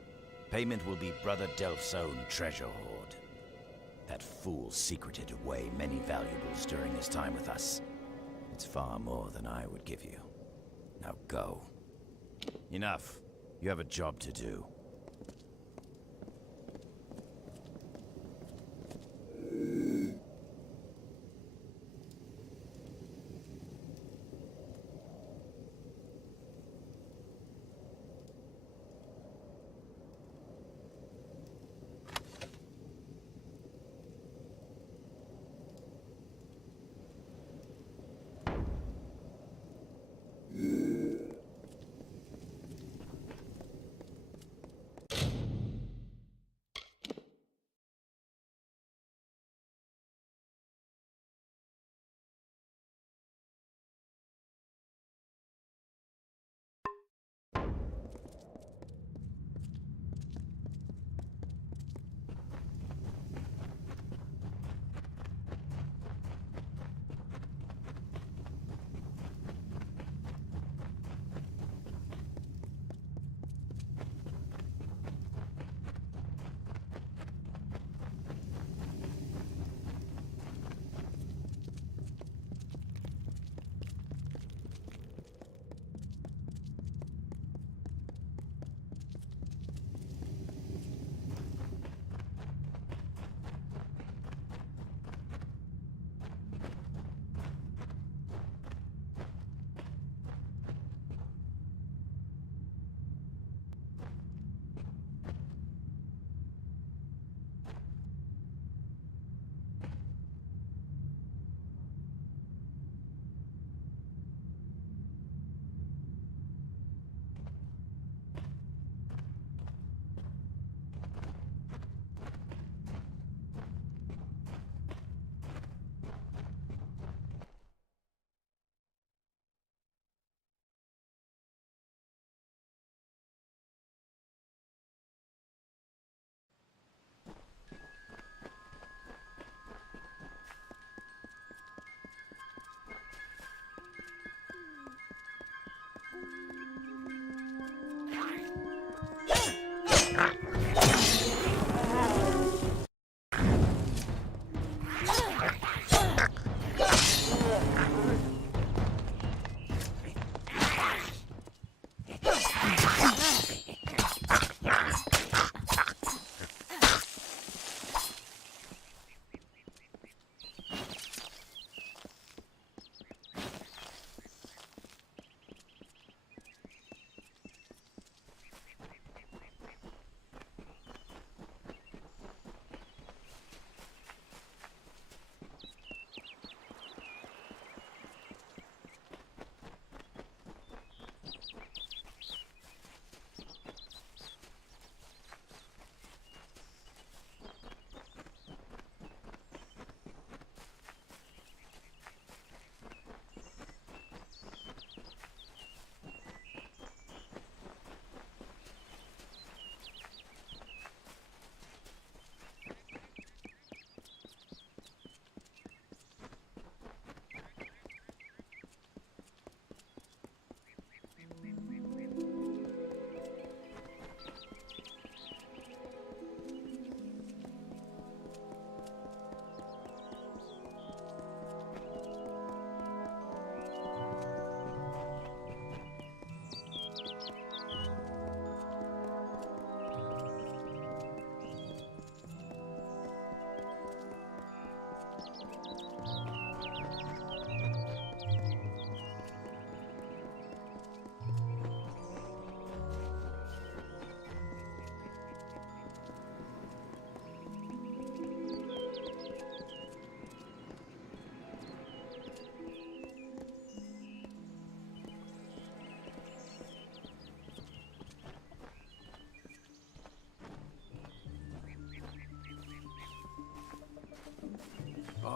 Payment will be Brother Delph's own treasure hoard. That fool secreted away many valuables during his time with us. It's far more than I would give you. Now go. Enough. You have a job to do.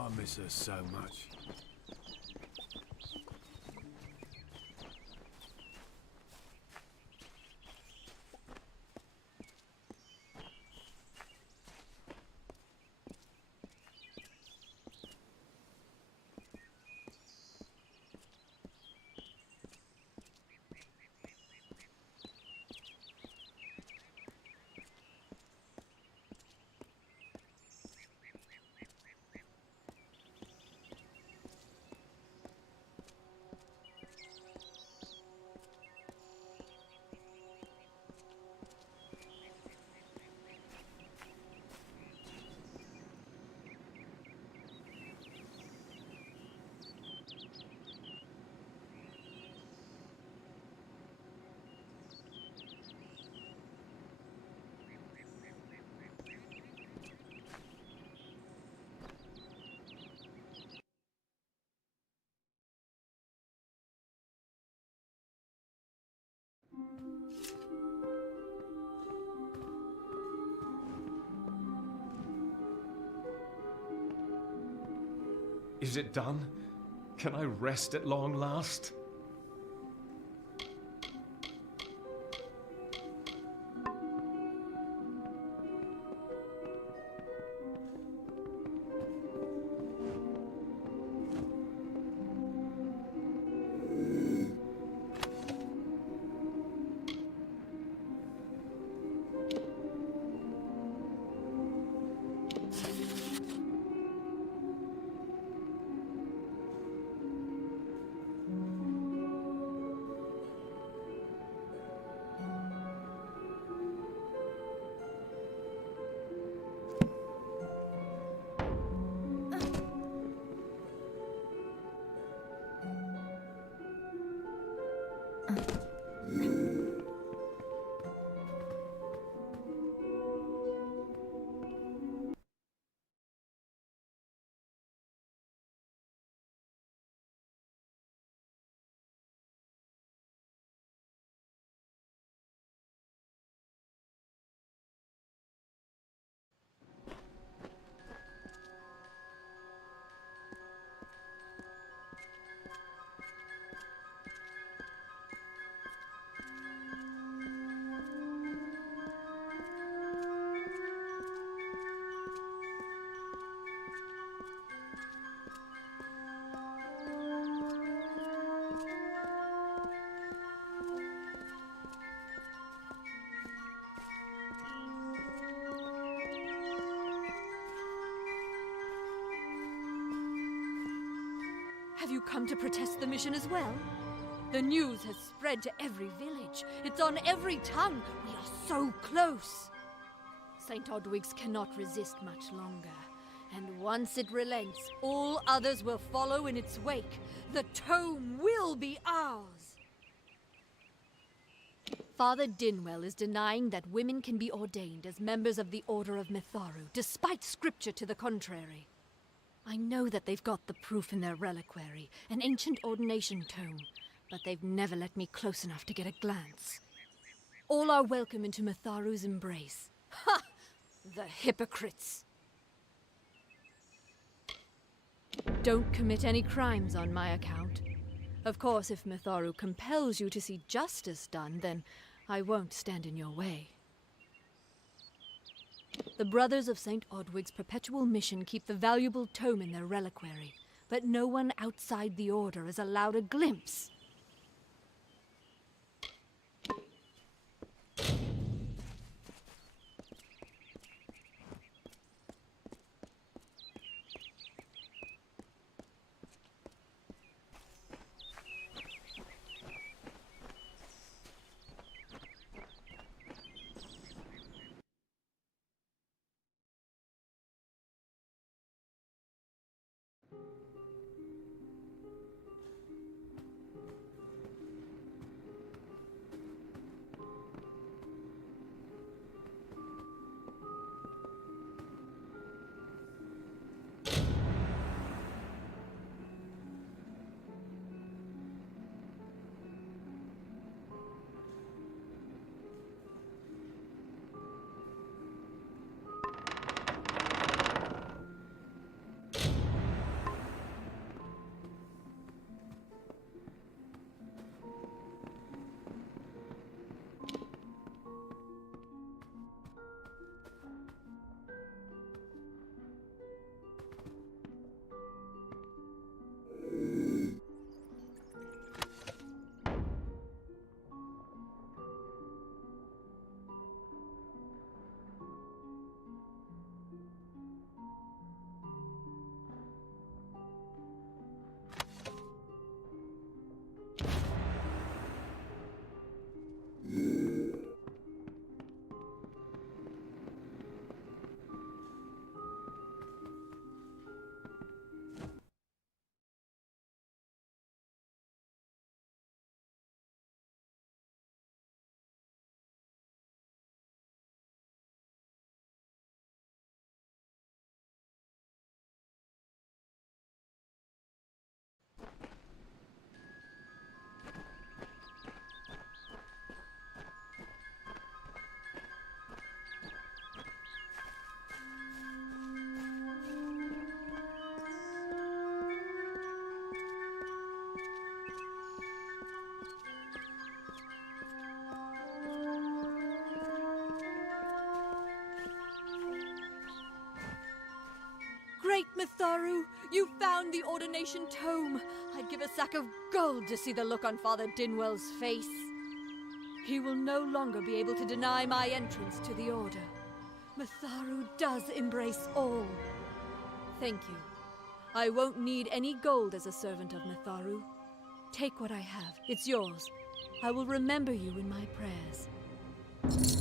I miss her so much. Is it done? Can I rest at long last? Have you come to protest the mission as well? The news has spread to every village. It's on every tongue. We are so close. St. Odwig's cannot resist much longer. And once it relents, all others will follow in its wake. The tome will be ours. Father Dinwell is denying that women can be ordained as members of the Order of Mitharu, despite scripture to the contrary. I know that they've got the proof in their reliquary, an ancient ordination tome, but they've never let me close enough to get a glance. All are welcome into Mitharu's embrace. Ha! The hypocrites! Don't commit any crimes on my account. Of course, if Mitharu compels you to see justice done, then I won't stand in your way. The Brothers of St. Odwig's perpetual mission keep the valuable tome in their reliquary, but no one outside the Order is allowed a glimpse. Mitharu, you found the ordination tome. I'd give a sack of gold to see the look on Father Dinwell's face. He will no longer be able to deny my entrance to the Order. Mitharu does embrace all. Thank you. I won't need any gold as a servant of Mitharu. Take what I have. It's yours. I will remember you in my prayers.